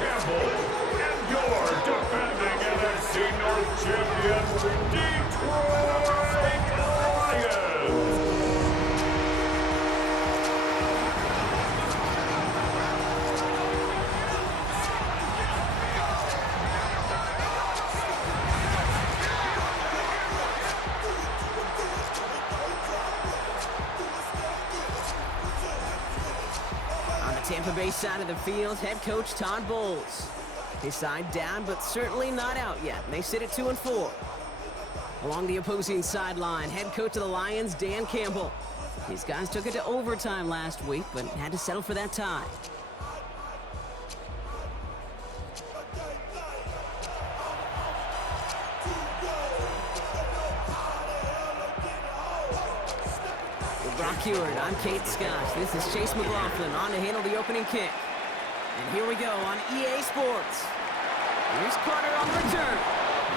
Campbell, and your defending NFC North champion, Detroit Lions. Tampa Bay side of the field, head coach Todd Bowles. His side down, but certainly not out yet. They sit at 2-4. Along the opposing sideline, head coach of the Lions, Dan Campbell. His guys took it to overtime last week, but had to settle for that tie. Cured. I'm Kate Scott. This is Chase McLaughlin on to handle the opening kick. And here we go on EA Sports. Here's Carter on the return.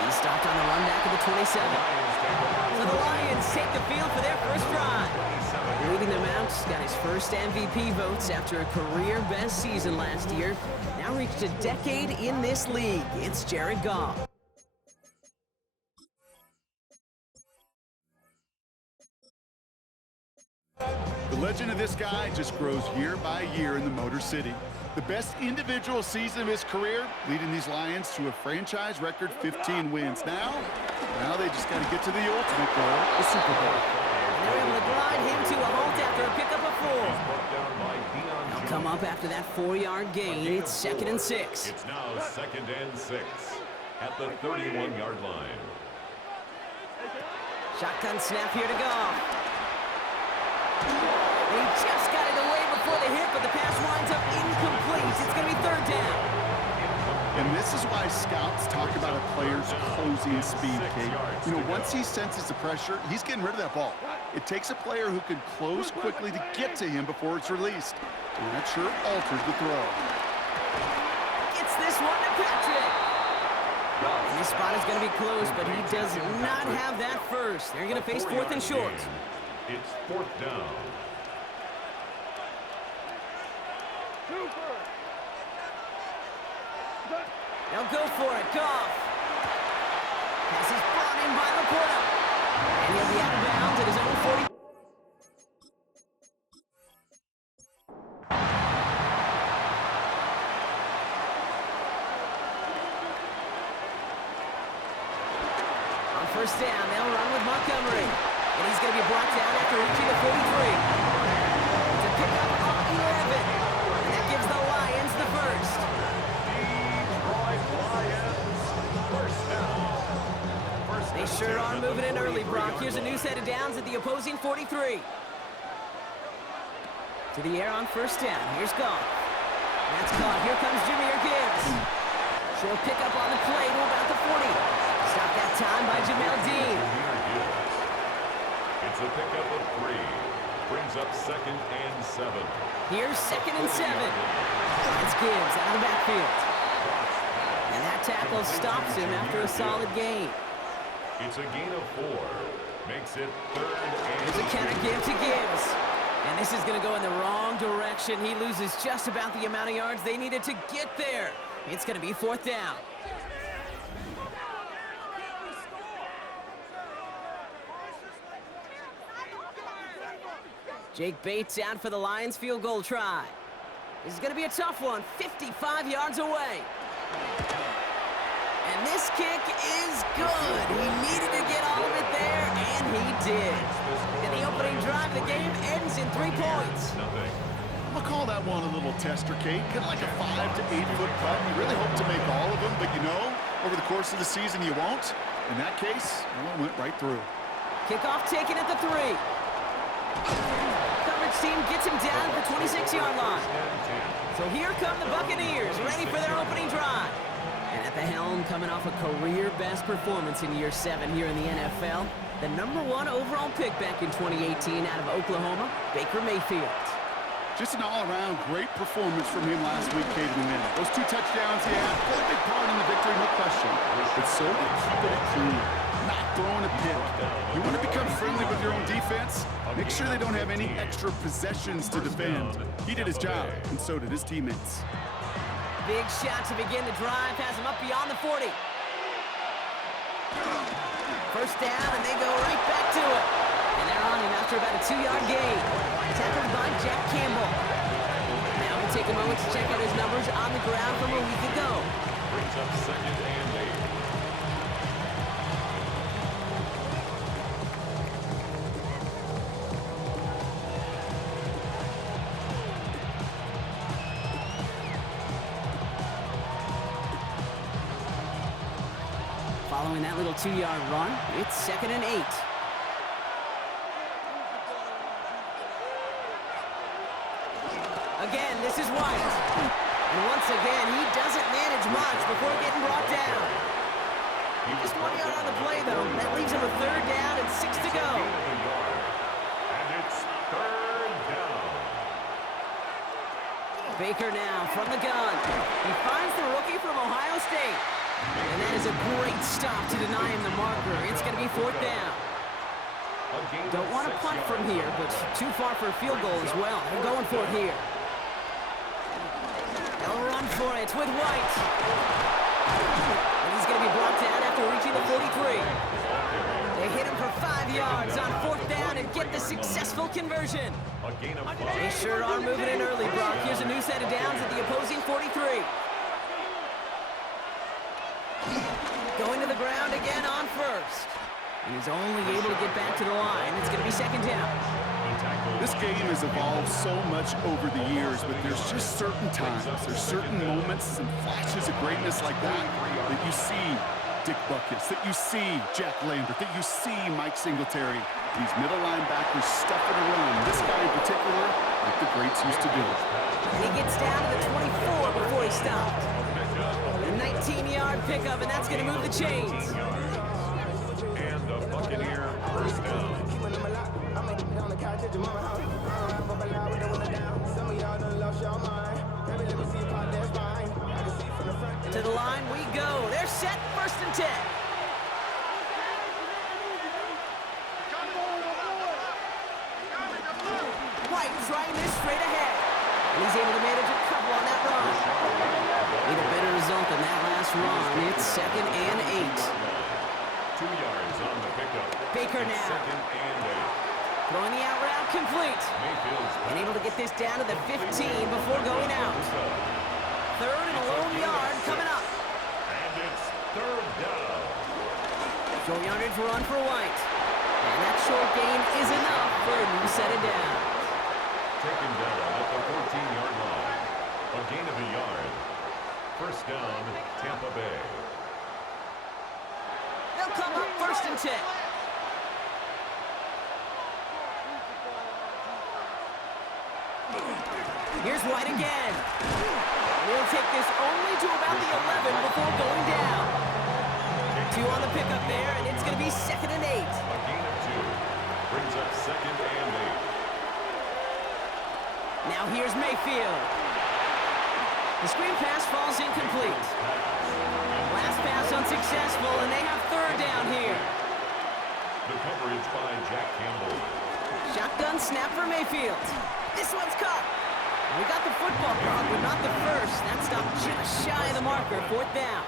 He stopped on the run back of the 27. So the Lions take the field for their first drive. Leading them out, got his first MVP votes after a career-best season last year. Now reached a decade in this league. It's Jared Goff. The legend of this guy just grows year by year in the Motor City. The best individual season of his career, leading these Lions to a franchise record 15 wins. Now they just got to get to the ultimate goal, the Super Bowl. They're able to glide him to a halt after a pickup of 4. They'll come up after that 4-yard gain. It's 2nd and 6. It's now 2nd and 6 at the 31-yard line. Shotgun snap here to Goff. He just got it away before the hit, but the pass winds up incomplete. It's going to be 3rd down. And this is why scouts talk about a player's closing speed, Kate. You know, once he senses the pressure, he's getting rid of that ball. It takes a player who can close quickly to get to him before it's released. And that sure alters the throw. Gets this one to Patrick. And this spot is going to be close, but he does not have that first. They're going to face 4th and short. It's 4th down. They'll go for it. Goff. Pass is brought in by Laporta. And he'll be out of bounds at his own 40. On 1st down, they'll run with Montgomery. And he's going to be brought down after reaching the 43. It's a pickup of 11. And that gives the Lions the first. They sure are moving in early, Brock. Here's a new set of downs at the opposing 43. To the air on 1st down. Here's Goff. That's caught. Here comes Jahmyr Gibbs. Short pickup on the play to about the 40. Stopped that time by Jamel Dean. It's a pickup of 3. Brings up 2nd and 7. Here's 2nd and 7. That's Gibbs out of the backfield. And that tackle stops him after a solid gain. It's a gain of 4. Makes it 3rd and... There's a counter give to Gibbs. And this is going to go in the wrong direction. He loses just about the amount of yards they needed to get there. It's going to be 4th down. Jake Bates out for the Lions field goal try. This is going to be a tough one, 55 yards away. And this kick is good. He needed to get all of it there, and he did. And the opening drive of the game ends in 3 points. I'm going to call that one a little tester, Kate. Kind of like a 5 to 8 foot putt. You really hope to make all of them, but you know, over the course of the season, you won't. In that case, well, it went right through. Kickoff taken at the 3. Coverage team gets him down at the 26-yard line. So here come the Buccaneers, ready for their opening drive. And at the helm, coming off a career-best performance in year 7 here in the NFL, the #1 overall pick back in 2018 out of Oklahoma, Baker Mayfield. Just an all-around great performance from him last week, Kate, in the minute. Those 2 touchdowns, yeah, played a big part in the victory, no question. But so did keeping it clean, not throwing a pick. You want to become friendly with your own defense? Make sure they don't have any extra possessions to defend. He did his job, and so did his teammates. Big shot to begin the drive. Has him up beyond the 40. First down, and they go right back to it. And they're on him after about a 2-yard gain. Tackled by Jack Campbell. Now we'll take a moment to check out his numbers on the ground from a week ago. Brings up 2nd and 8. Following that little 2-yard run, it's 2nd and 8. Again, this is White. And once again, he doesn't manage much before getting brought down. Just 1 yard on the play, though. That leaves him a 3rd down and 6 to go. And it's 3rd down. Baker now from the gun. He finds the rookie from Ohio State. And that is a great stop to deny him the marker. It's going to be 4th down. Don't want to punt from here, but too far for a field goal as well. They're going for it here. They'll run for it with White. And he's going to be brought down after reaching the 43. They hit him for 5 yards on 4th down and get the successful conversion. They sure are moving in early, Brock. Here's a new set of downs at the opposing 43. Going to the ground again on 1st. And he's only able to get back to the line. It's going to be 2nd down. This game has evolved so much over the years, but there's just certain times, there's certain moments and flashes of greatness like that you see Dick Buckus, that you see Jack Lambert, that you see Mike Singletary. These middle linebackers stuffing a run. This guy in particular, like the greats used to do. And he gets down to the 24 before he stopped. A 19-yard pickup, and that's going to move the chains. And the Buccaneer first down. To the line we go. They're set, 1st and 10. White trying this straight ahead. And he's able to manage a couple on that run. Need a better result than that last run. It's 2nd and 8. 2 yards on the pickup. Baker now. 2nd and 8. Throwing the out route complete. And able to get this down to the 15 before going out. 3rd and a lone yard coming up. And it's 3rd down. Short yardage run for White. And that short gain is enough for a new set of downs. Taken down at the 14-yard line. A gain of a yard. First down, Tampa Bay. They'll come up 1st and 10. Here's White again. We'll take this only to about the 11 before going down. 2 on the pickup there, and it's going to be 2nd and 8. A gain of 2. Brings up 2nd and 8. Now here's Mayfield. The screen pass falls incomplete. Last pass unsuccessful, and they have 3rd down here. The coverage by Jack Campbell. Shotgun snap for Mayfield. This one's caught. We got the football, Brock, but not the first. That stopped just shy of the marker. 4th down.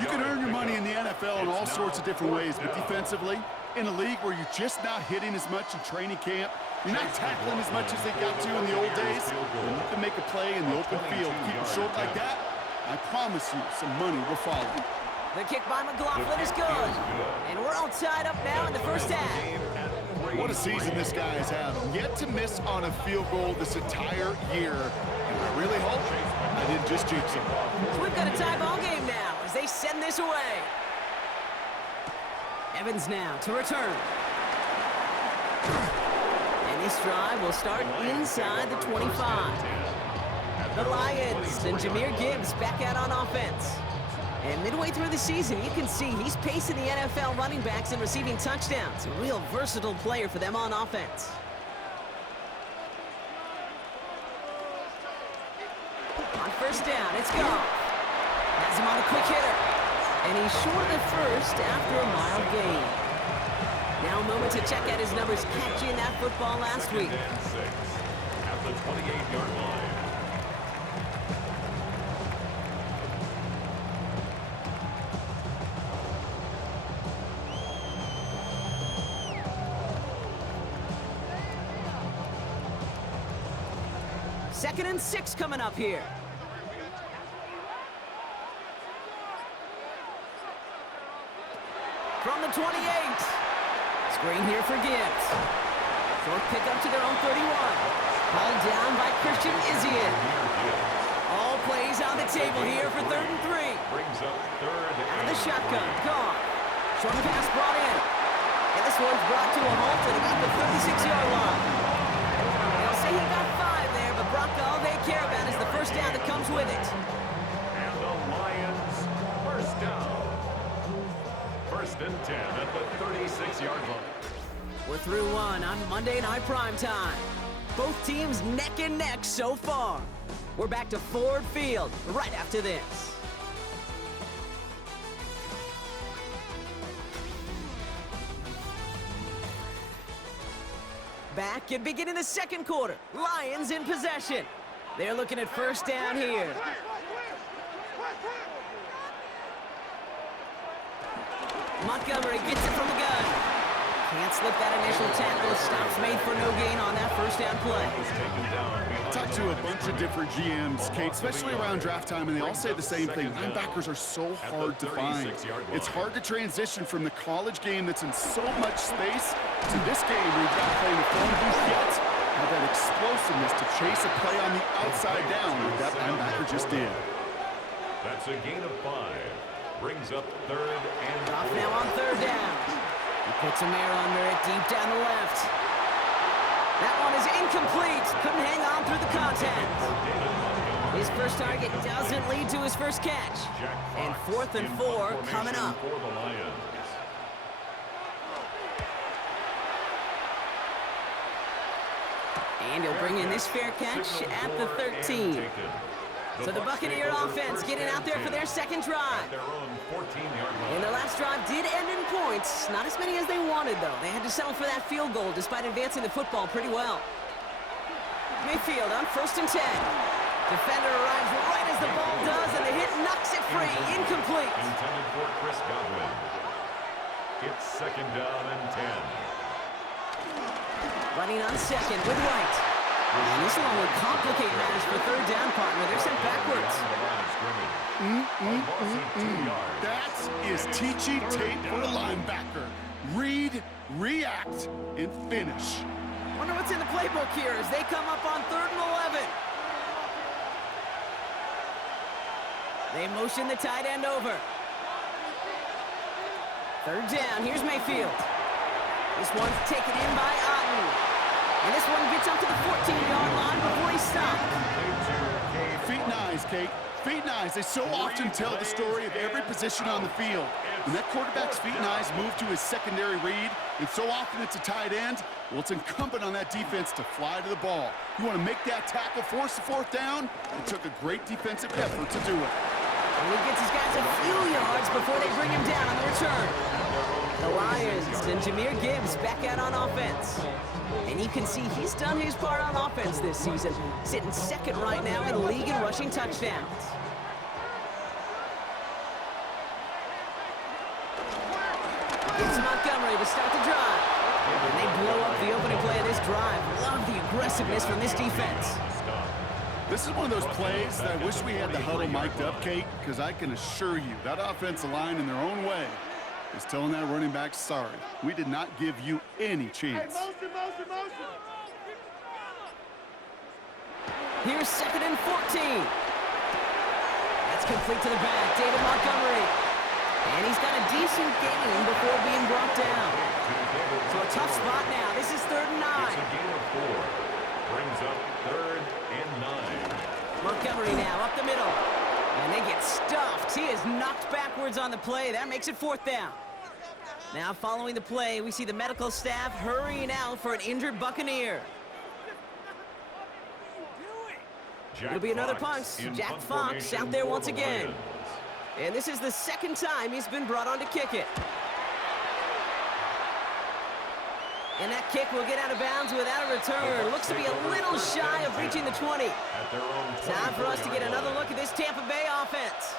You can earn your money in the NFL in all sorts of different ways, but defensively, in a league where you're just not hitting as much in training camp, you're not tackling as much as they got to in the old days, when you can make a play in the open field, keep it short like that, I promise you some money will follow. The kick by McLaughlin is good. And we're all tied up now in the first half. What a season this guy has had. Yet to miss on a field goal this entire year. And I really hope I didn't just jinx him. So we've got a tie ball game now as they send this away. Evans now to return. And this drive will start inside the 25. The Lions and Jahmyr Gibbs back out on offense. And midway through the season, you can see he's pacing the NFL running backs and receiving touchdowns. A real versatile player for them on offense. On 1st down, it's Goff. Has him on a quick hitter. And he's short of the first after a mild gain. Now a moment to check out his numbers catching that football last week. At the 28-yard line. 2nd and 6 coming up here. From the 28. Screen here for Gibbs. Short pickup to their own 31. Hauled down by Christian Izzian. All plays on the table here for 3rd and 3. Brings up 3rd Out of and the shotgun, gone. Short pass brought in. And this one's brought to a halt at about the 36-yard line. They'll say he got 5 there, but Brock, all they care about is the first down that comes with it. And the Lions first down. 1st and 10 at the 36-yard line. We're through one on Monday Night Primetime. Both teams neck and neck so far. We're back to Ford Field right after this. Back and beginning the 2nd quarter. Lions in possession. They're looking at first down here. Montgomery gets it from the gun. Can't slip that initial tackle. Stops made for no gain on that first down play. Talked to a bunch of different GMs, Kate, especially around draft time, and they all say the same thing. Linebackers are so hard to find. It's hard to transition from the college game that's in so much space to this game where you've got to play in the phone booth yet. Have that explosiveness to chase a play on the outside down like that linebacker just did. That's a gain of 5. Brings up 3rd and 4. Off now on 3rd down. He puts a mirror under it deep down the left. That one is incomplete. Couldn't hang on through the contact. His first target doesn't lead to his first catch. And 4th and 4 coming up. For the Lions. And he'll bring in this fair catch at the 13. So the Buccaneer offense getting out there for their 2nd drive. And their last drive did end in points. Not as many as they wanted, though. They had to settle for that field goal despite advancing the football pretty well. Mayfield on 1st and 10. Defender arrives right as the ball does, and the hit knocks it free. Incomplete. Intended for Chris Godwin. It's 2nd down and 10. Running on 2nd with White. And this one will complicate matters for 3rd down, partner. They're sent backwards. That is teaching tape for a linebacker. Read, react, and finish. Wonder what's in the playbook here as they come up on 3rd and 11. They motion the tight end over. 3rd down, here's Mayfield. This one's taken in by Otten. And this one gets up to the 14-yard line before he stopped. Feet and eyes, Kate. Feet and eyes. They so often tell the story of every position on the field. When that quarterback's feet and eyes move to his secondary read, and so often it's a tight end, well, it's incumbent on that defense to fly to the ball. You want to make that tackle, force the 4th down? It took a great defensive effort to do it. And he gets his guys a few yards before they bring him down on the return. The Lions and Jahmyr Gibbs back out on offense. And you can see he's done his part on offense this season, sitting 2nd right now in the league in rushing touchdowns. Gives Montgomery to start the drive. And they blow up the opening play of this drive. Love the aggressiveness from this defense. This is one of those plays that I wish we had the huddle mic'd up, Kate, because I can assure you that offensive line in their own way is telling that running back, sorry, we did not give you any chance. Here's 2nd and 14. That's complete to the back, David Montgomery. And he's got a decent gain before being brought down. So a tough spot now. This is 3rd and 9. It's a gain of 4. Brings up 3rd and 9. Montgomery now up the middle. And they get stuffed. He is knocked backwards on the play. That makes it 4th down. Now following the play, we see the medical staff hurrying out for an injured Buccaneer. It'll be another punt. Jack Fox out there once again. And this is the 2nd time he's been brought on to kick it. And that kick will get out of bounds without a return. Looks to be a little shy of reaching the 20. Time for us to get another look at this Tampa Bay offense.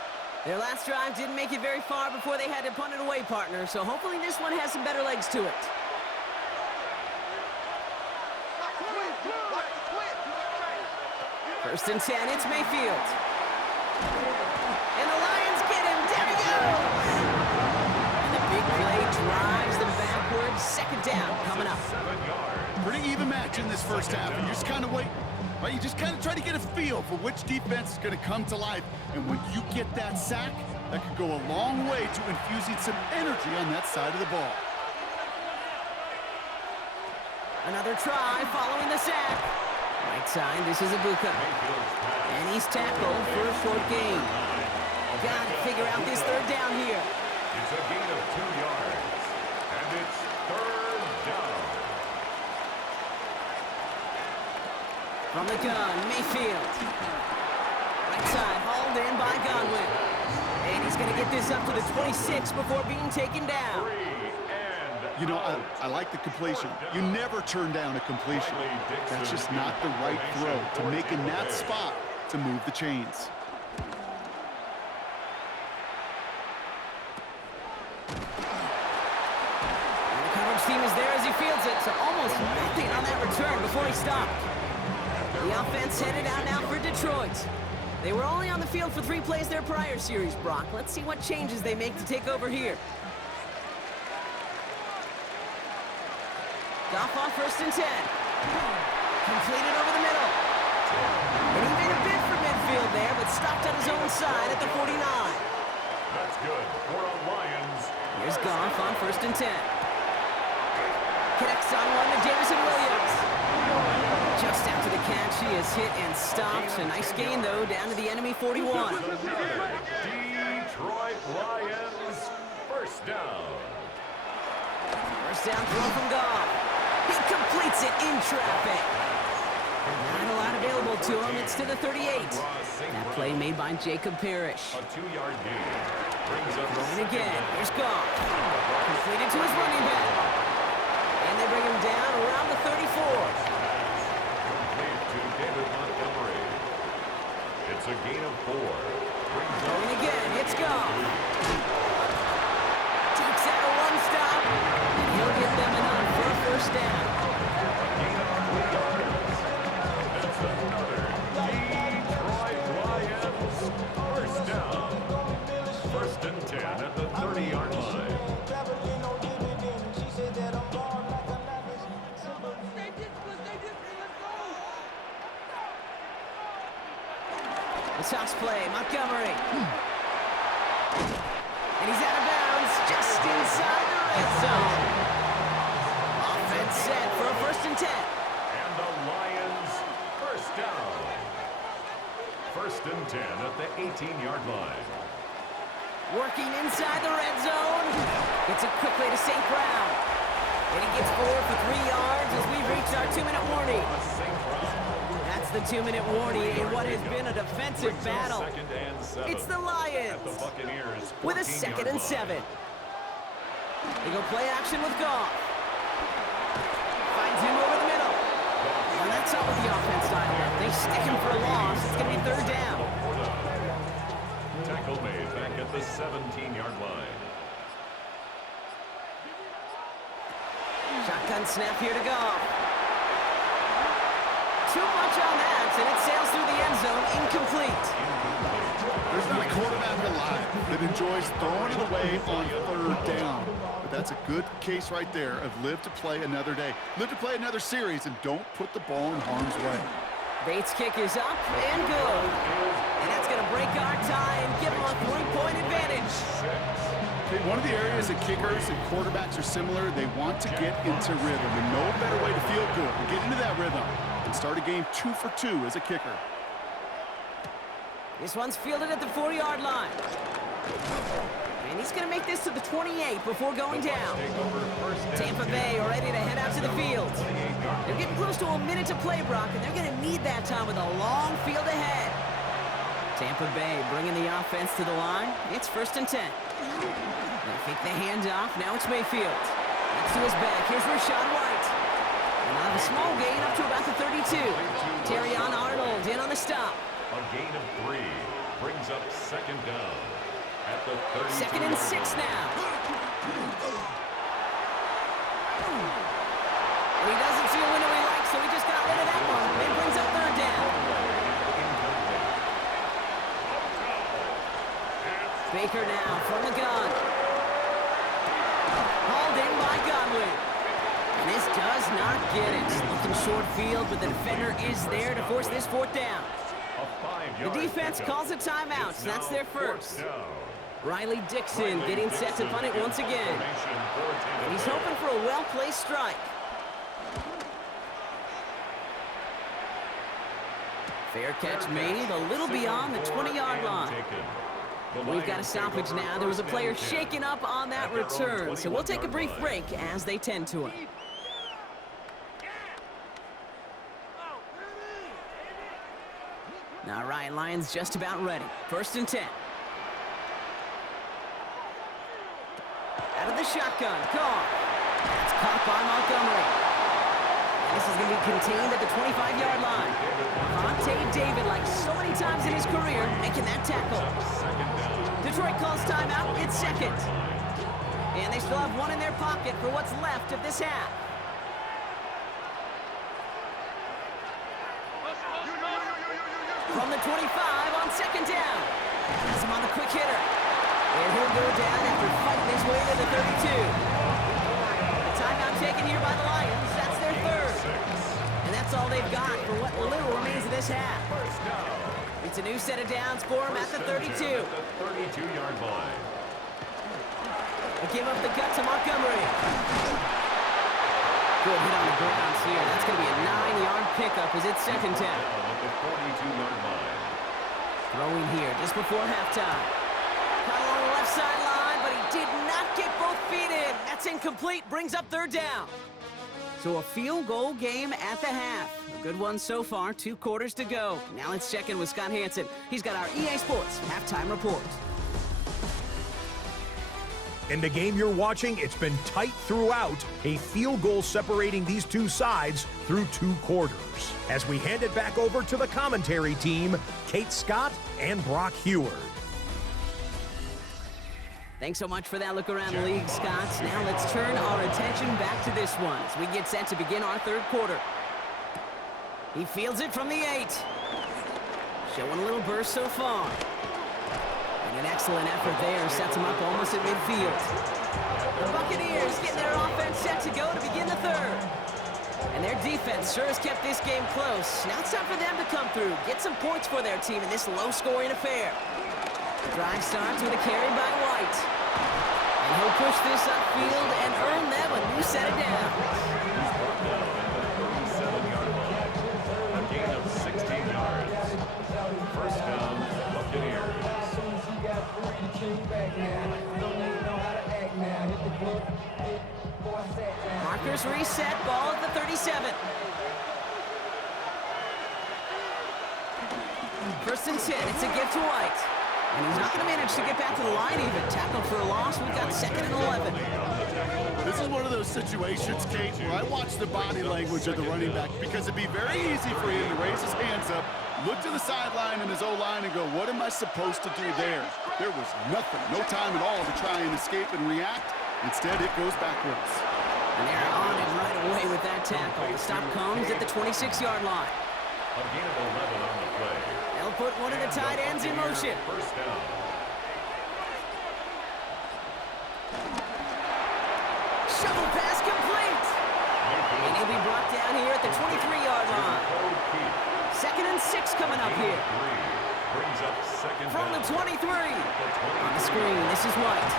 Their last drive didn't make it very far before they had to punt it away, partner. So hopefully this one has some better legs to it. First and 10, it's Mayfield. And the Lions get him. There he goes. And the big play drives them backwards. Second down coming up. 7 yards. Pretty even match in this first half, and you just kind of wait. Right? You just kind of try to get a feel for which defense is going to come to life. And when you get that sack, that could go a long way to infusing some energy on that side of the ball. Another try following the sack. Right side, this is Ibuka. And he's tackled for a short gain. Got to figure out this third down here. It's a gain of 2 yards. And it's third down. From the gun, Mayfield. Right side, hauled in by Godwin. And he's going to get this up to the 26 before being taken down. You know, I like the completion. You never turn down a completion. That's just not the right throw to make in that spot to move the chains. And the coverage team is there as he fields it, so almost nothing on that return before he stopped. The offense headed out now for Detroit. They were only on the field for 3 plays their prior series, Brock. Let's see what changes they make to take over here. Goff on first and 10. Completed over the middle. And he made a bid for midfield there, but stopped on his own side at the 49. That's good for a Lions. Here's Goff on first and 10. Connects on one to Jameson Williams. Just after the catch, he is hit and stopped. A nice gain, though, down to the enemy 41. Detroit Lions, first down. First down throw from Goff. He completes it in traffic. Not a lot available to him. It's to the 38. That play made by Jacob Parrish. A 2-yard gain. Brings up And again, here's Goff. Completed to his running back. And they bring him down around the 34. complete to David Montgomery. It's a gain of 4. Brings up And again, it's Goff. Takes out a one stop. And he'll get them enough for a first down. gain of 3 yards. That's another Detroit Lions first down. First and 10 at the 30-yard line. The toss play, Montgomery. And he's out of bounds, just inside the red zone. Offense set for a first and 10. And the Lions first down. First and 10 at the 18-yard line. Working inside the red zone. Gets it quickly to St. Brown. And he gets forward for 3 yards as we reach our 2-minute warning. That's the 2-minute warning in what has been a defensive battle. Second and 7. It's the Lions At the Buccaneers with a 14-yard second and line. 7. They go play action with Goff. Finds him over the middle. And that's up with the offense dialed up. They stick him for a loss. It's going to be third down. Tackle made back at the 17-yard line. Shotgun snap here to Goff. Too much on that, and it sails through the end zone, incomplete. There's not a quarterback alive that enjoys throwing it away on third down. But that's a good case right there of live to play another day. Live to play another series and don't put the ball in harm's way. Bates' kick is up and good. And that's going to break our tie and give them a 3-point advantage. Okay, one of the areas that kickers and quarterbacks are similar, they want to get into rhythm. And no better way to feel good than get into that rhythm and start a game 2 for 2 as a kicker. This one's fielded at the 4-yard line. And he's going to make this to the 28 before going down. Tampa Bay are ready to head out to the field. They're getting close to a minute to play, Brock, and they're going to need that time with a long field ahead. Tampa Bay bringing the offense to the line. It's first and 10. They fake the handoff. Now it's Mayfield. Next to his back. Here's Rachaad White. And now a small gain up to about the 32. Terrion Arnold in on the stop. A gain of 3 brings up second down at the 32. Second and 6 now. And he doesn't see a window he likes, so he just got rid of that one. It brings up third down. Baker now from the gun. Hauled in by Godwin. And this does not get it. Looking short field, but the defender is there to force this fourth down. The defense calls a timeout, so that's their first. Riley Dixon getting set to punt it once again. And he's hoping for a well-placed strike. Fair catch made a little beyond the 20-yard line. We've got a stoppage now. There was a player shaken up on that return, so we'll take a brief break as they tend to him. All right, Lions just about ready. 1st and 10. Out of the shotgun, Carr. That's caught by Montgomery. And this is going to be contained at the 25-yard line. Vontae David, like so many times in his career, making that tackle. Detroit calls timeout. It's 2nd. And they still have one in their pocket for what's left of this half. From the 25 on 2nd down. Has him on the quick hitter. And he'll go down after fighting his way to the 32. A timeout taken here by the Lions. That's their 3rd. And that's all they've got for what little remains of this half. It's a new set of downs for him at the 32. 32-yard line. They give up the gut to Montgomery. Good hit on the grounds here. That's going to be a 9-yard pickup as it's 2nd down. The 42-yard line. Throwing here just before halftime. Caught along the left sideline, but he did not get both feet in. That's incomplete. Brings up 3rd down. So a field goal game at the half. A good one so far. 2 quarters to go. Now let's check in with Scott Hansen. He's got our EA Sports halftime report. In the game you're watching, it's been tight throughout, a field goal separating these two sides through 2 quarters. As we hand it back over to the commentary team, Kate Scott and Brock Heward. Thanks so much for that look around the league, Scott. Now let's turn our attention back to this one as we get set to begin our 3rd quarter. He fields it from the 8. Showing a little burst so far. And an excellent effort there sets him up almost at midfield. The Buccaneers getting their offense set to go to begin the 3rd. And their defense sure has kept this game close. Now it's time for them to come through, get some points for their team in this low-scoring affair. The drive starts with a carry by White. And he'll push this upfield and earn them a new set of downs. A gain of 16 yards. 1st down, Buccaneers. Markers reset, ball at the 37. 1st and 10, it's a gift to White. And he's not going to manage to get back to the line even. Tackled for a loss, we've got 2nd and 11. This is one of those situations, Kate, where I watch the body language of the running back because it'd be very easy for him to raise his hands up, look to the sideline and his O-line and go, what am I supposed to do there? There was nothing, no time at all to try and escape and react. Instead, it goes backwards. And they're on him right away with that tackle. The stop comes at the 26-yard line. A gain of 11 on the play. They'll put one of the tight ends in motion. 1st down. Shovel pass complete. And he'll be brought down here at the 23-yard line. 2nd and 6 coming up here. Brings up 2nd From the down. 23. On the screen, this is White.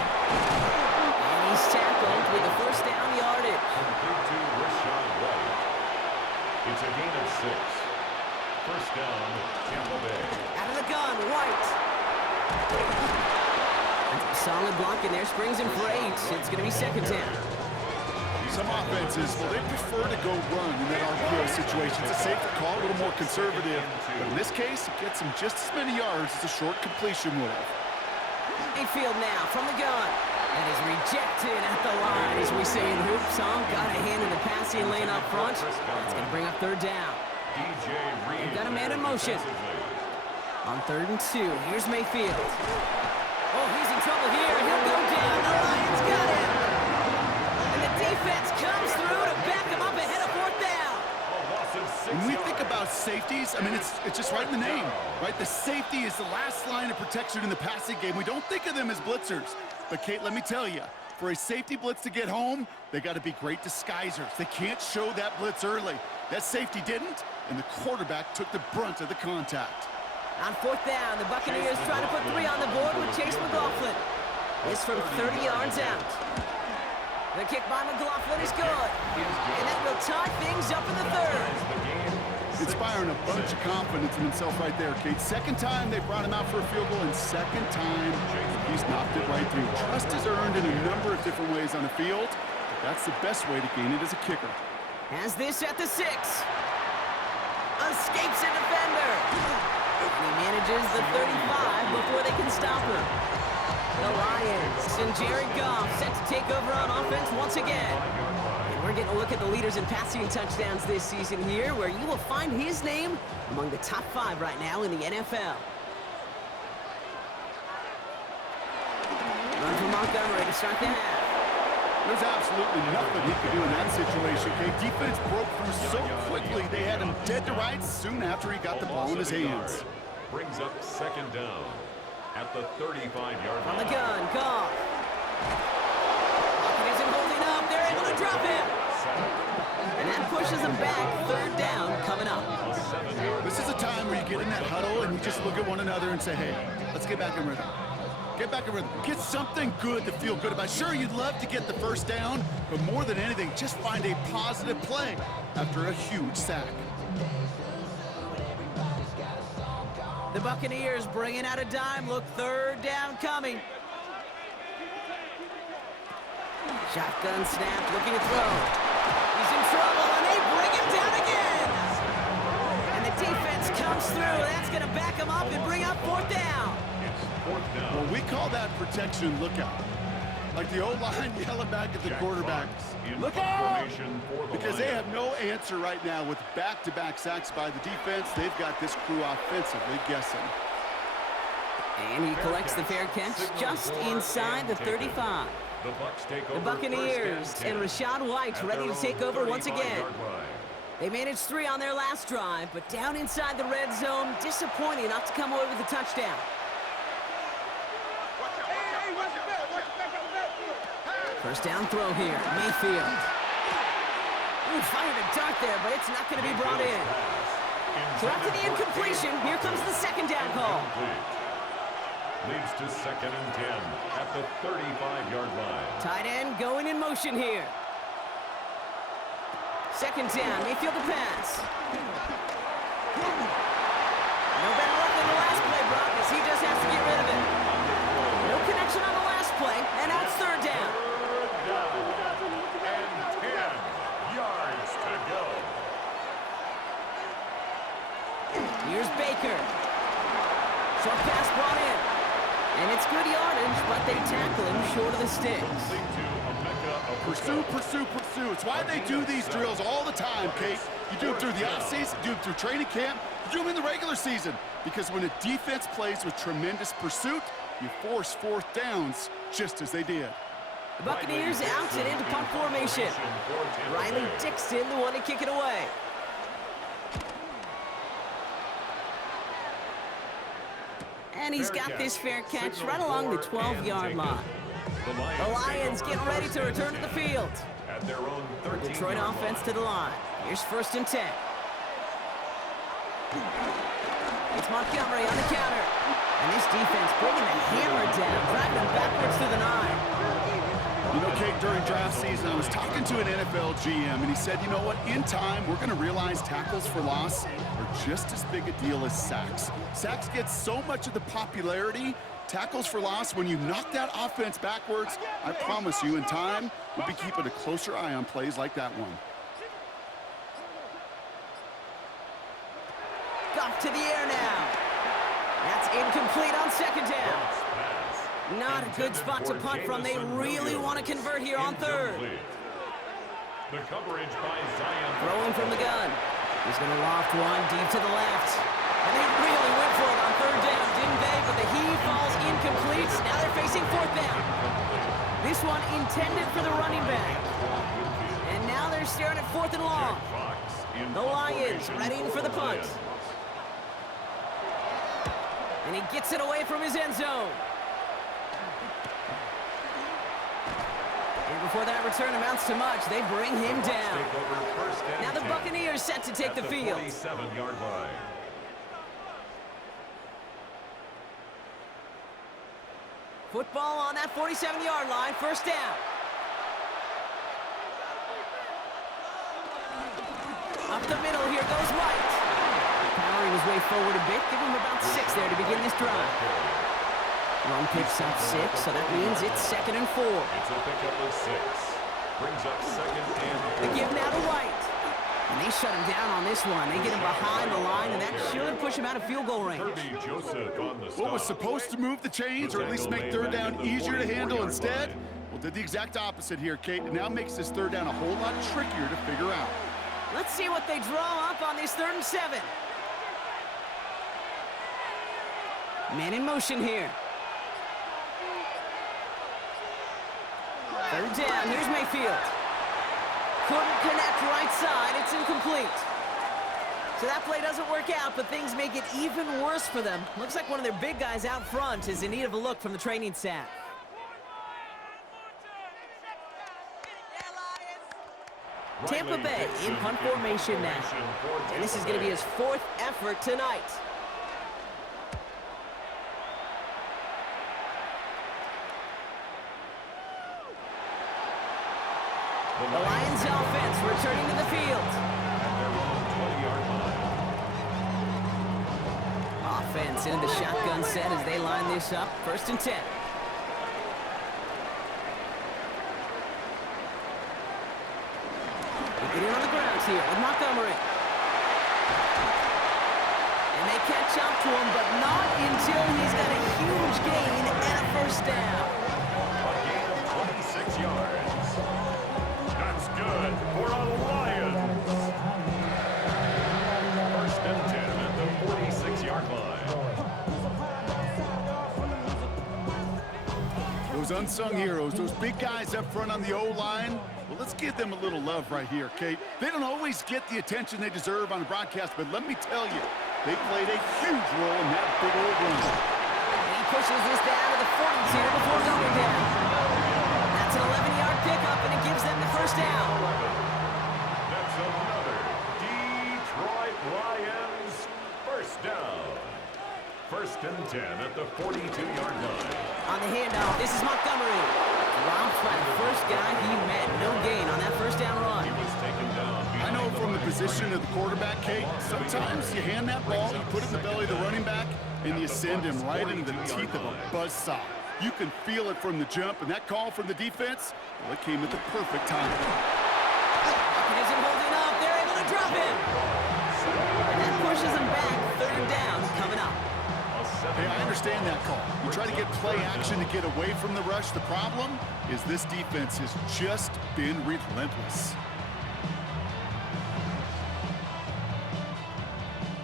And he's tackled with the 1st down yardage. Complete to Rashad White. It's a gain of 6. 1st down, Tampa Bay. Out of the gun, White. Solid block in there, springs him for 8. It's going to be 2nd down. Some offenses, well, they prefer to go run in that RPO situation. It's a safer call, a little more conservative. But in this case, it gets him just as many yards as a short completion would have. Mayfield now from the gun. That is rejected at the line, as we say in hoops. Got a hand in the passing lane up front. That's going to bring up 3rd down. They've got a man in motion. On 3rd and 2, here's Mayfield. Oh, he's in trouble here. He'll go down. The Lions got him. And the defense comes through to back him up ahead of 4th down. When we think about about safeties, I mean, it's just right in the name, right? The safety is the last line of protection in the passing game. We don't think of them as blitzers. But, Kate, let me tell you, for a safety blitz to get home, they got to be great disguisers. They can't show that blitz early. That safety didn't, and the quarterback took the brunt of the contact. On fourth down, the Buccaneers trying to put 3 on the board with Chase McLaughlin. This from 30 yards out. The kick by McLaughlin is good. And that will tie things up in the third. Inspiring a bunch of confidence in himself right there, Kate. Second time they brought him out for a field goal, and second time he's knocked it right through. Trust is earned in a number of different ways on the field, but that's the best way to gain it as a kicker. Has this at the 6. Escapes a defender. And he manages the 35 before they can stop him. The Lions and Jared Goff set to take over on offense once again. And we're getting a look at the leaders in passing touchdowns this season here, where you will find his name among the top 5 right now in the NFL. Run from Montgomery to start the half. There's absolutely nothing he could do in that situation. Okay, defense broke through so quickly they had him dead to rights soon after he got the ball in his hands. Brings up second down at the 35-yard line. On the gun, Goff. Pocket isn't holding up. They're able to drop him. And that pushes him back. Third down coming up. This is a time where you get in that huddle and you just look at one another and say, hey, let's get back in rhythm. Get back in rhythm. Get something good to feel good about. Sure, you'd love to get the first down, but more than anything, just find a positive play after a huge sack. The Buccaneers bringing out a dime. Look, third down coming. Shotgun snap, looking to throw. He's in trouble, and they bring him down again. And the defense comes through. That's going to back him up and bring up fourth down. Well, we call that protection lookout. Like the O-line yelling back at the quarterback, look out! Because they have no answer right now with back-to-back sacks by the defense. They've got this crew offensively guessing. And he collects the fair catch just inside the 35. The Buccaneers and Rachaad White ready to take over once again. They managed 3 on their last drive, but down inside the red zone, disappointing not to come away with a touchdown. First down throw here, Mayfield. Ooh, fired a dart there, but it's not going to be brought in. So after the incompletion, here comes the second down call. Leads to second and 10 at the 35-yard line. Tight end going in motion here. Second down, Mayfield to pass. No better luck than the last play, Brock, as he just has to get rid of it. No connection on the last play, and now it's third down. And 10 yards to go. Here's Baker. Short pass brought in. And it's good yardage, but they tackle him short of the sticks. Pursue, pursue, pursue. It's why they do these drills all the time, Kate. You do them through the offseason, you do them through training camp, you do them in the regular season. Because when a defense plays with tremendous pursuit, you force fourth downs just as they did. The Buccaneers out and into punt formation. Riley Dixon, the one to kick it away. And he's got this fair catch right along the 12-yard line. The Lions getting ready to return to the field. Detroit offense to the line. Here's first and 10. It's Montgomery on the counter. And this defense bringing the hammer down, driving them backwards to the 9. You know, Kate, during draft season, I was talking to an NFL GM, and he said, you know what, in time, we're going to realize tackles for loss are just as big a deal as sacks. Sacks get so much of the popularity. Tackles for loss, when you knock that offense backwards, I promise you, in time, we'll be keeping a closer eye on plays like that one. Goff to the air now. That's incomplete on second down. Not a good spot to punt from. They really want to convert here on third. The coverage by Zion. Throwing from the gun. He's going to loft one deep to the left. And they really went for it on third down, didn't they? But the heave falls incomplete. Now they're facing fourth down. This one intended for the running back. And now they're staring at fourth and long. The Lions ready for the punt. And he gets it away from his end zone. And before that return amounts to much, they bring him down. Now the Buccaneers set to take the field. 47-yard line. Football on that 47-yard line, first down. Up the middle, here goes White. Powering his way forward a bit, give him about 6 there to begin this drive. Run picks up 6, so that means it's 2nd and 4. It's a pickup of 6. Brings up 2nd and 4. They give now to White. And they shut him down on this one. They get him behind the line, and that should push him out of field goal range. Joseph on the What was supposed to move the chains, or at least make third down easier to handle instead? Well, did the exact opposite here, Kate. It now makes this third down a whole lot trickier to figure out. Let's see what they draw up on this 3rd and 7. Man in motion here. Third down, here's Mayfield. Couldn't connect right side, it's incomplete. So that play doesn't work out, but things make it even worse for them. Looks like one of their big guys out front is in need of a look from the training staff. Tampa Bay in punt formation now. And this is going to be his 4th effort tonight. The Lions offense returning to the field. Offense into the shotgun set as they line this up. 1st and 10. Get in on the grounds here with Montgomery. And they catch up to him, but not until he's got a huge gain and a 1st down. A gain of 26 yards. That's good for a Lions. 1st and 10 at the 46-yard line. Those unsung heroes, those big guys up front on the O-line, well, let's give them a little love right here, Kate. They don't always get the attention they deserve on the broadcast, but let me tell you, they played a huge role in that big old run. And he pushes this down to the 40s here before going down. That's an 11-yard pickup, and it gives them the 1st down. That's another Detroit Lions 1st down. 1st and 10 at the 42-yard line. On the handoff, this is Montgomery. Dropped by the first guy he met. No gain on that 1st down run. He was taken down. I know from the position of the quarterback, Kate, sometimes you hand that ball, you put it in the belly of the running back, and you send him right into the teeth of a buzzsaw. You can feel it from the jump, and that call from the defense, well, it came at the perfect time. He isn't holding up. They're able to drop him. And that pushes him back. 3rd down coming up. Hey, I understand that call. You try to get play action to get away from the rush. The problem is this defense has just been relentless.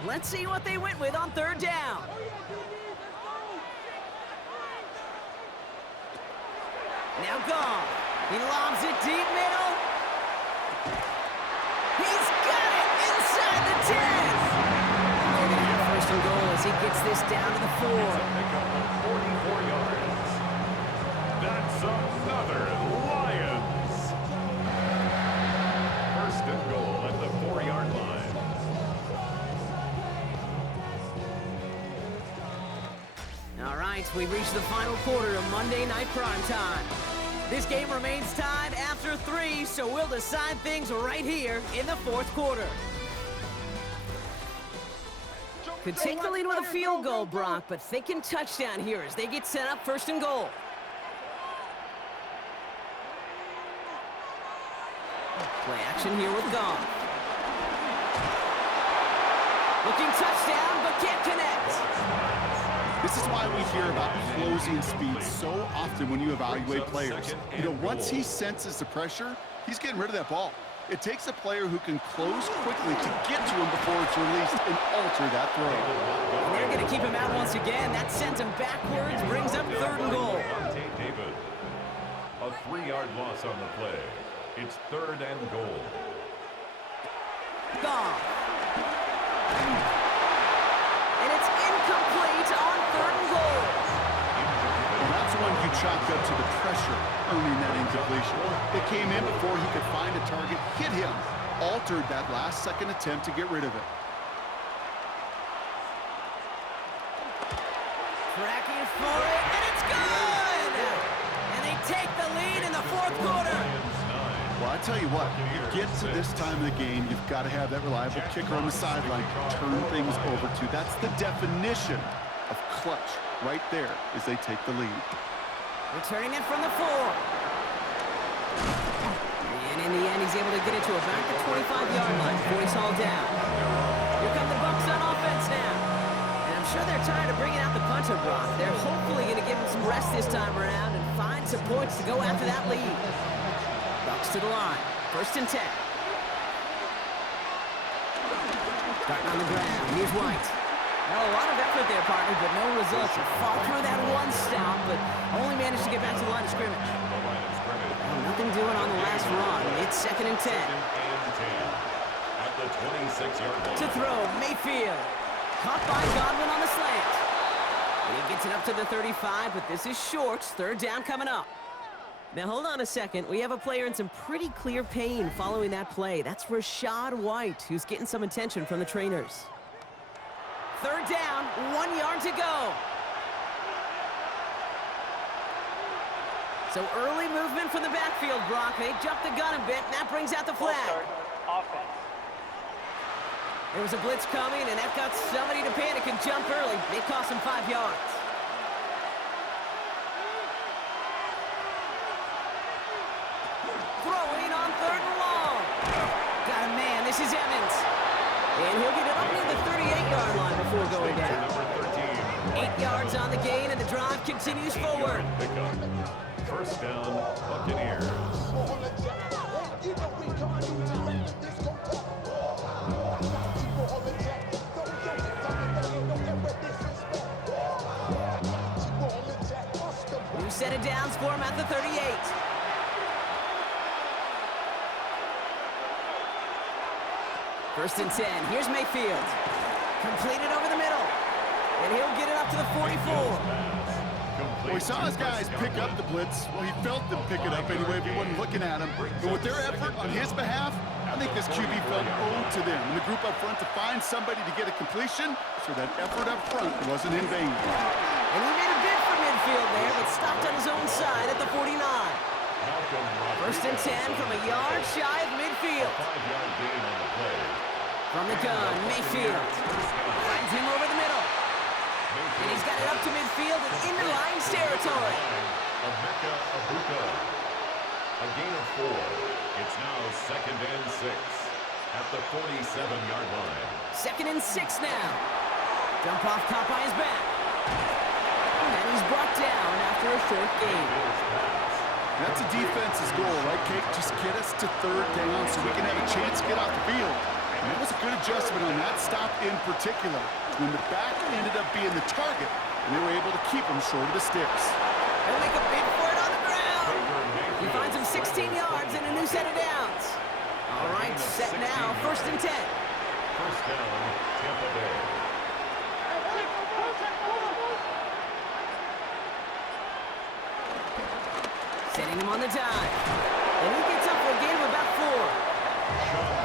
Let's see what they went with on 3rd down. Now gone. He lobs it deep middle. He's got it inside the 10. They're going to have 1st and goal as he gets this down to the 4. Pickup of 44 yards. That's another Lions. 1st and goal at the 4-yard line. All right, we've reached the final quarter of Monday Night Primetime. This game remains tied after 3, so we'll decide things right here in the 4th quarter. Could take the lead with a field goal, Brock, but thinking touchdown here as they get set up 1st and goal. Play action here with Goff. Looking touchdown, but can't connect. This is why we hear about closing speed so often when you evaluate players. You know, once he senses the pressure, he's getting rid of that ball. It takes a player who can close quickly to get to him before it's released and alter that throw. And they're going to keep him out once again. That sends him backwards, brings up 3rd and goal. David. A 3-yard loss on the play. It's 3rd and goal. Goff. And it's incomplete on 3rd and goal. Well, that's one you chalked up to the pressure earning that incompletion. It came in before he could find a target, hit him, altered that last-second attempt to get rid of it. Tracking for it, and it's good! And they take the lead in the 4th quarter. Well, I tell you what, you get to this time of the game, you've got to have that reliable kicker on the sideline to turn things over to. That's the definition of clutch right there as they take the lead. Returning it from the 4. And in the end, he's able to get it to about the 25-yard line before he's hauled down. Here come the Bucs on offense now. And I'm sure they're tired of bringing out the punter, Brock. They're hopefully going to give him some rest this time around and find some points to go after that lead. Bucs to the line. 1st and 10. Starting on the ground. Here's White. Now, a lot of effort there, partner, but no results. He fought through that one stop, but only managed to get back to the line of scrimmage. Nothing doing on the last run. It's 2nd and 10. At the 26-yard line. To throw, Mayfield. Caught by Godwin on the slant. And he gets it up to the 35, but this is short. 3rd down coming up. Now, hold on a second. We have a player in some pretty clear pain following that play. That's Rachaad White, who's getting some attention from the trainers. 3rd down, 1 yard to go. So early movement from the backfield, Brock. They jumped the gun a bit, and that brings out the flag. Offense. There was a blitz coming, and that got somebody to panic and jump early. It cost him 5 yards. Throwing on 3rd and long. Got a man. This is Evans. And he'll get it up near the 38-yard line before going down. 8 yards on the gain, and the drive continues forward. 1st down, Buccaneers. New set of downs for him at the 38. First and 10. Here's Mayfield. Completed over the middle. And he'll get it up to the 44. Well, we saw his guys pick up the blitz. Well, he felt them pick it up anyway if he wasn't looking at him. But with their effort on his behalf, I think this QB felt owed to them and the group up front to find somebody to get a completion so that effort up front wasn't in vain. And he made a bid for midfield there, but stopped on his own side at the 49. First and 10 from a yard shy of midfield. 5-yard gain on the play. From the gun, Mayfield. Finds him over the middle. And he's got it up to midfield and into Lions territory. Emeka Egbuka. A gain of 4. It's now 2nd and 6 at the 47-yard line. 2nd and 6 now. Dump off caught by his back. And he's brought down after a short gain. That's a defense's goal, right, Kate? Just get us to 3rd down so we can have a chance to get off the field. And it was a good adjustment on that stop in particular, when the back ended up being the target, and they were able to keep him short of the sticks. They'll make a bid for it on the ground. He finds him 16 yards and a new set of downs. All right, set now, 1st and 10. 1st down, Tampa Bay. Setting him on the dive. And he gets up for a gain of about 4.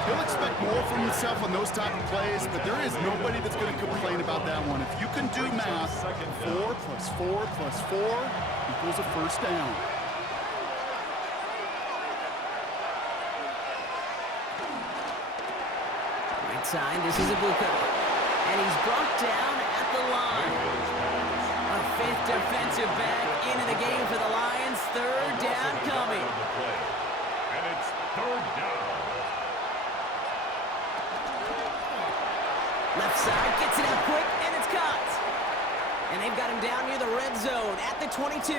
He'll expect more from himself on those type of plays, but there is nobody that's going to complain about that one. If you can do math, 4 plus 4 plus 4 equals a 1st down. Right side, this is Egbuka. And he's brought down at the line. A 5th defensive back into the game for the Lions. 3rd down coming. And it's 3rd down. Left side, gets it out quick, and it's caught. And they've got him down near the red zone at the 22.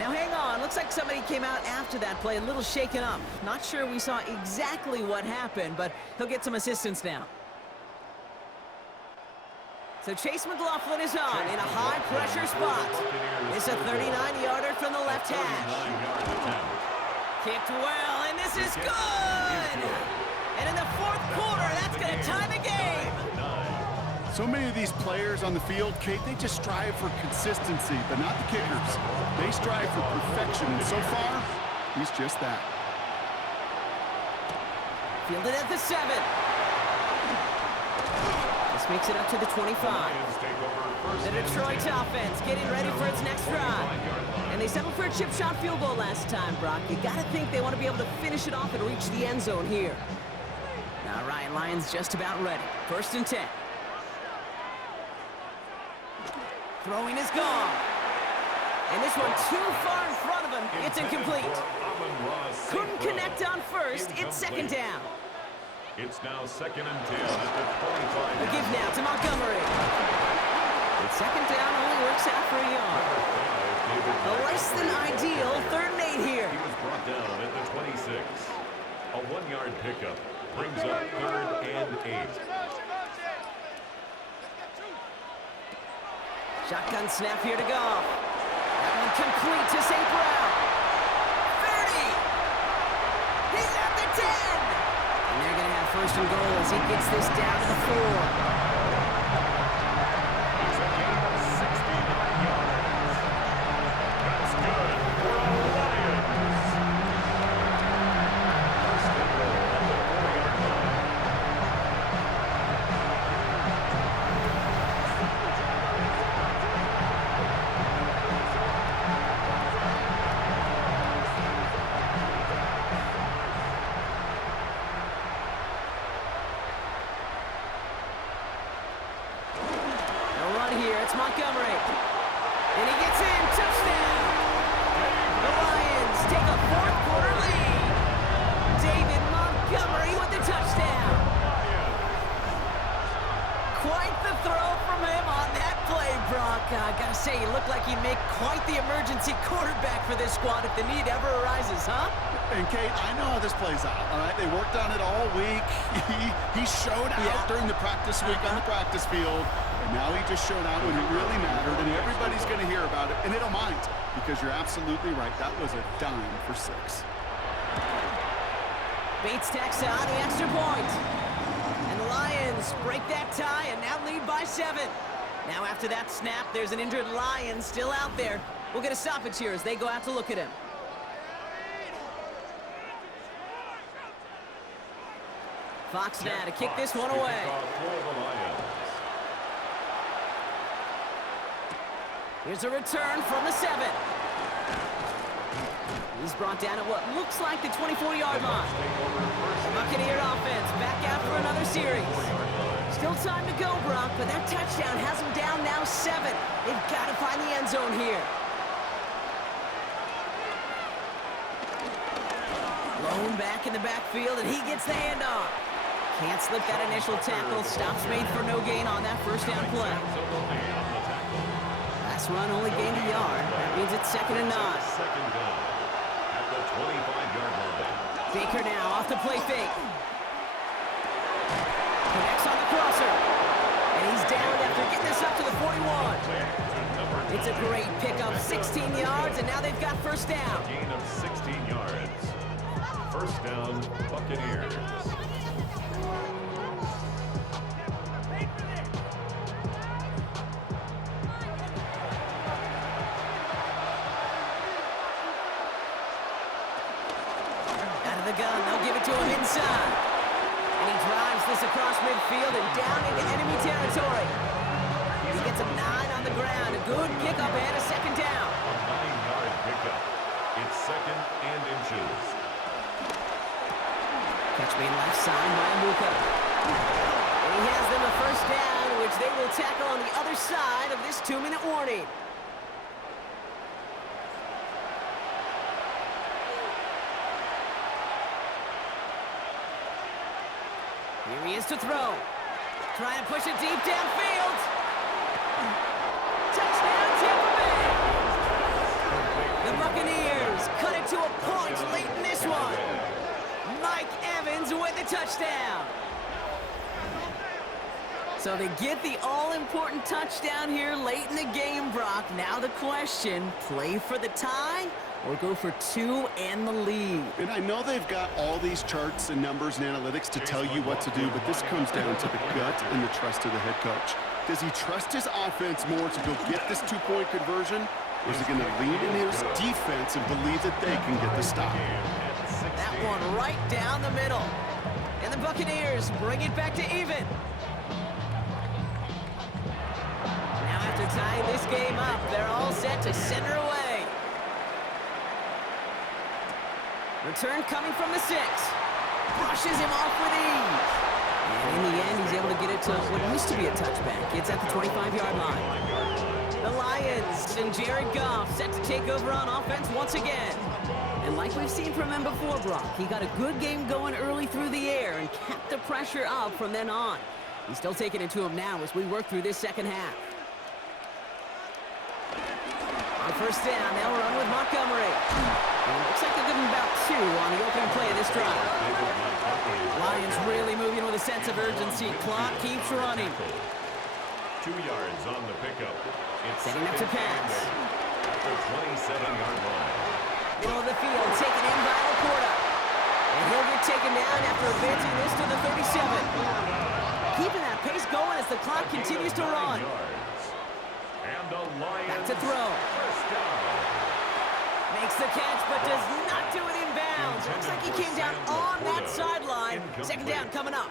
Now hang on, looks like somebody came out after that play a little shaken up. Not sure we saw exactly what happened, but he'll get some assistance now. So Chase McLaughlin is on in a high-pressure spot. It's a 39-yarder from the left hash. Kicked well, and this is good! And in the fourth quarter, that's going to tie the game. So many of these players on the field, Kate, they just strive for consistency, but not the kickers. They strive for perfection, and so far, he's just that. Fielded at the 7. This makes it up to the 25. The Detroit offense getting ready for its next drive. And they settled for a chip shot field goal last time, Brock. You got to think they want to be able to finish it off and reach the end zone here. All right, Lions just about ready. 1st and 10. Throwing is gone. And this one too far in front of him. It's incomplete. Couldn't connect on first. It's 2nd down. It's now 2nd and 10 at the 25. A give now to Montgomery. And 2nd down only works out for a yard. A less than ideal 3rd and 8 here. He was brought down at the 26. A 1-yard pickup brings up 3rd and 8. Shotgun snap here to go. That one complete to St. Brown. 30. He's at the 10. And they're going to have 1st and goal as he gets this down to the 4. It's a gain of 69 yards. That's good for the Lions. 1st and goal at the 4-yard line. Here, it's Montgomery. And he gets in, touchdown! The Lions take a 4th quarter lead. David Montgomery with the touchdown. Quite the throw from him on that play, Brock. I gotta say, you look like you make quite the emergency quarterback for this squad if the need ever arises, huh? And Kate, I know how this plays out, all right? They worked on it all week. He showed out during the practice week on the practice field. And now he just showed out when it really mattered, and everybody's going to hear about it, and they don't mind, because you're absolutely right. That was a dime for 6. Bates tacks on the extra point. And the Lions break that tie and now lead by 7. Now after that snap, there's an injured Lion still out there. We'll get a stoppage here as they go out to look at him. Fox now to kick this one away. Here's a return from the 7. He's brought down at what looks like the 24-yard line. The Buccaneer offense back out for another series. Still time to go, Brock, but that touchdown has them down now 7. They've got to find the end zone here. Lone back in the backfield, and he gets the handoff. Can't slip that initial tackle. Stops made for no gain on that 1st down play. Last run only gained a yard. That means it's 2nd and 9. 2nd down at the 25-yard line. Baker now off the play fake. Connects on the crosser. And he's down after getting this up to the 41. It's a great pickup, 16 yards, and now they've got 1st down. Gain of 16 yards. 1st down, Buccaneers. The gun, they'll give it to him inside. And he drives this across midfield and down into enemy territory. He gets a 9 on the ground. A good kickup and a 2nd down. A 9-yard pickup. It's 2nd and inches. Catch made left side by Luka. And he has them a 1st down, which they will tackle on the other side of this 2-minute warning. Here he is to throw. Trying to push it deep downfield. Touchdown, Tampa Bay. The Buccaneers cut it to a point late in this one. Mike Evans with the touchdown. So they get the all-important touchdown here late in the game, Brock. Now the question, play for the tie or go for 2 and the lead. And I know they've got all these charts and numbers and analytics to tell you what to do, but this comes down to the gut and the trust of the head coach. Does he trust his offense more to go get this 2-point conversion, or is he going to lean in his defense and believe that they can get the stop? That one right down the middle. And the Buccaneers bring it back to even. Now after tying this game up, they're all set to send her away. Return coming from the 6. Brushes him off with ease. And in the end, he's able to get it to what used to be a touchback. It's at the 25-yard line. The Lions and Jared Goff set to take over on offense once again. And like we've seen from him before, Brock, he got a good game going early through the air and kept the pressure up from then on. He's still taking it to him now as we work through this second half. On first down, they'll run with Montgomery. And it looks like they'll give him about 2 on the opening play of this drive. Lions really moving with a sense of urgency. Clock keeps running. 2 yards on the pickup. It's setting up to pass. At the 27-yard line. Middle of the field, taken in by Laporta. And he'll get taken down after advancing this to the 37. Keeping that pace going as the clock continues to run. Back to throw. Makes the catch, but does not do it in bounds. Looks like he came down on that sideline. Second down coming up.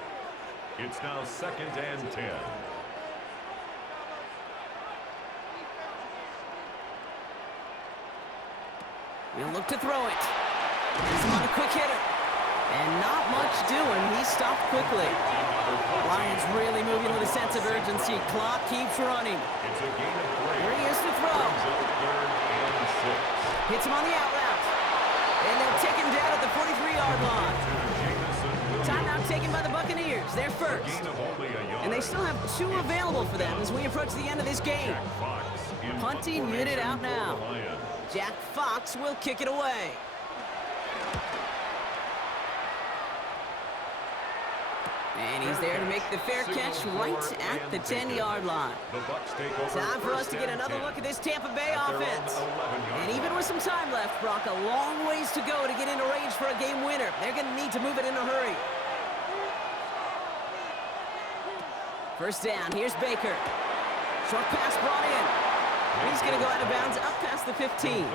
It's now 2nd and 10. He'll look to throw it. He's on a quick hitter. And not much doing. He stopped quickly. Lions really moving with a sense of urgency. Clock keeps running. It's a gain of 3. Here he is to throw. 3rd and 6. Hits him on the out route. And they'll take him down at the 43-yard line. Timeout taken by the Buccaneers. They're first. And they still have 2 available for them as we approach the end of this game. Punting unit out now. Jack Fox will kick it away. And he's there to make the fair catch right at the 10-yard line. Time for us to get another look at this Tampa Bay offense. And even with some time left, Brock, a long ways to go to get into range for a game winner. They're going to need to move it in a hurry. First down, here's Baker. Short pass brought in. He's going to go out of bounds up past the 15.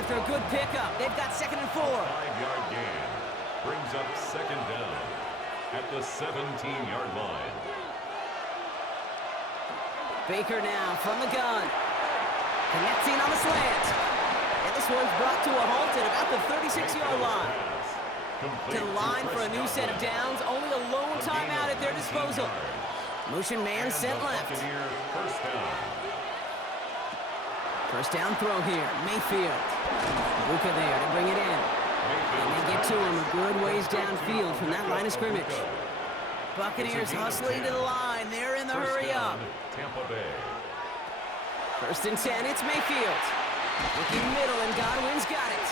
After a good pickup, they've got 2nd and 4. 5-yard gain brings up 2nd down at the 17-yard line. Baker now from the gun. Connecting on the slant. And this one's brought to a halt at about the 36-yard line. To the line for a new set of downs. Only a lone timeout at their disposal. Motion man sent left. First down. First down throw here. Mayfield. Luka there to bring it in. And they get to him a good ways downfield from that line of scrimmage. Buccaneers hustling to the line. They're in the hurry up. Tampa Bay. First and 10, it's Mayfield. Looking middle, and Godwin's got it.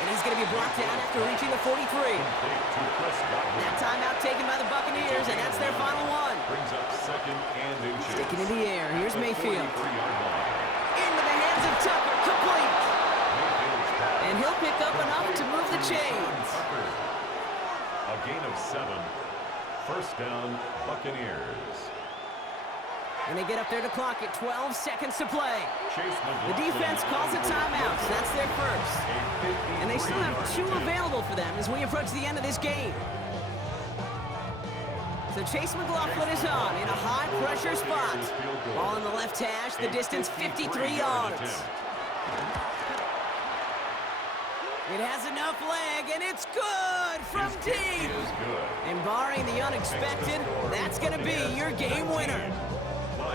And he's going to be brought down after reaching the 43. That timeout taken by the Buccaneers, and that's their final one. Brings up 2nd and inches. Sticking in the air. Here's Mayfield. Into the hands of Tucker. Complete. And he'll pick up enough to move the chains. A gain of 7. First down, Buccaneers. And they get up there to clock at 12 seconds to play. The defense calls a timeout, so that's their first. And they still have 2 available for them as we approach the end of this game. So Chase McLaughlin is on in a high-pressure spot. Ball in the left hash, the distance 53 yards. It has enough leg, and it's good from deep. And barring the unexpected, that's going to be your game winner.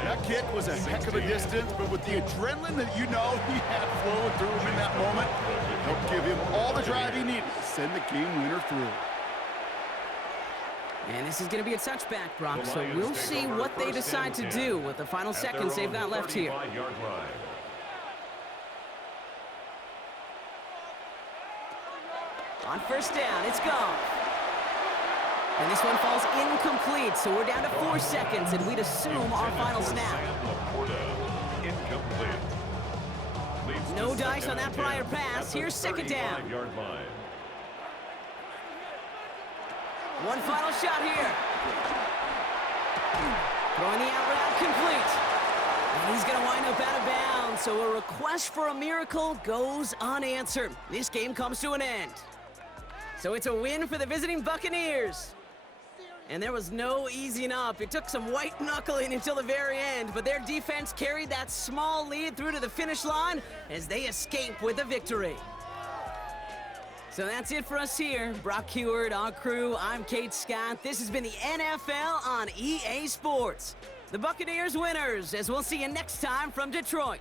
That kick was a heck of a distance, but with the adrenaline that you know he had flowing through him in that moment, it helped give him all the drive he needed to send the game winner through. And this is going to be a touchback, Brock, so we'll see what they decide to do with the final seconds they've got left here. On first down, it's gone. And this one falls incomplete, so we're down to 4 seconds, and we'd assume our final snap. Incomplete. Leads to No dice second on that and prior 10 pass. at the Here's second down. 35-yard line. One final shot here. Throwing the out route complete. And he's going to wind up out of bounds, so a request for a miracle goes unanswered. This game comes to an end. So it's a win for the visiting Buccaneers. And there was no easing up. It took some white knuckling until the very end, but their defense carried that small lead through to the finish line as they escape with the victory. So that's it for us here. Brock Heward, our crew, I'm Kate Scott. This has been the NFL on EA Sports. The Buccaneers winners, as we'll see you next time from Detroit.